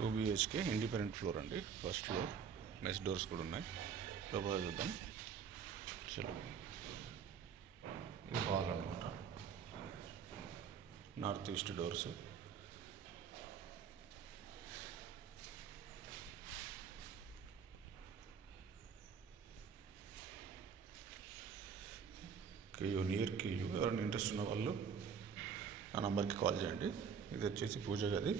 2 BHK independent floor అండి. First floor mesh doors కూడా ఉన్నాయి. లోపల చూద్దాం. చలో, ఇది హాల్ అనమాట. North east doors. KU near KU. ఎవరైనా ఇంట్రెస్ట్ ఉన్న వాళ్ళు ఆ నంబర్కి కాల్ చేయండి. ఇది వచ్చేసి పూజ గది.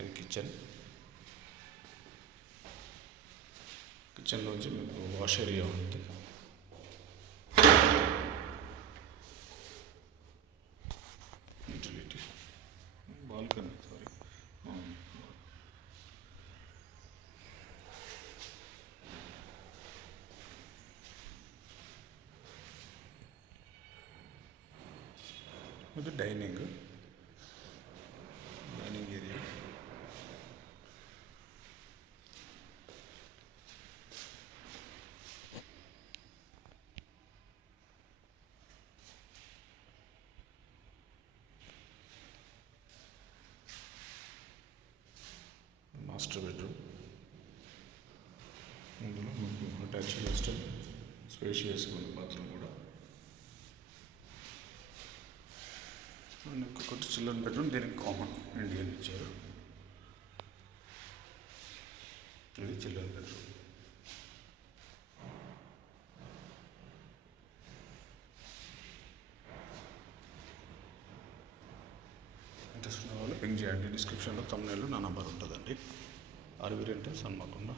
ఇది కిచెన్. కిచెన్లోంచి మీకు వాష్ ఏరియా ఉంది. యూటిలిటీ బాల్కనీ, సారీ, ఇది డైనింగ్ ఏరియా. Master bedroom. ఇందులో మీకు అటాచ్ వెస్టర్న్ స్పేషియస్గా ఉంది బాత్రూమ్ కూడా. అండ్ ఇంకొకటి చిల్డ్రన్ బెడ్రూమ్, దీనికి కామన్ ఇండియన్ ఇచ్చారు. ఇది చిల్డ్రన్ బెడ్రూమ్. ఇంట్రెస్ట్ ఉన్న వాళ్ళు పింక్ చేయండి. డిస్క్రిప్షన్లో తమ్ముళ్ళు నా నంబర్ ఉంటుందండి. RV rentals Hanamkonda.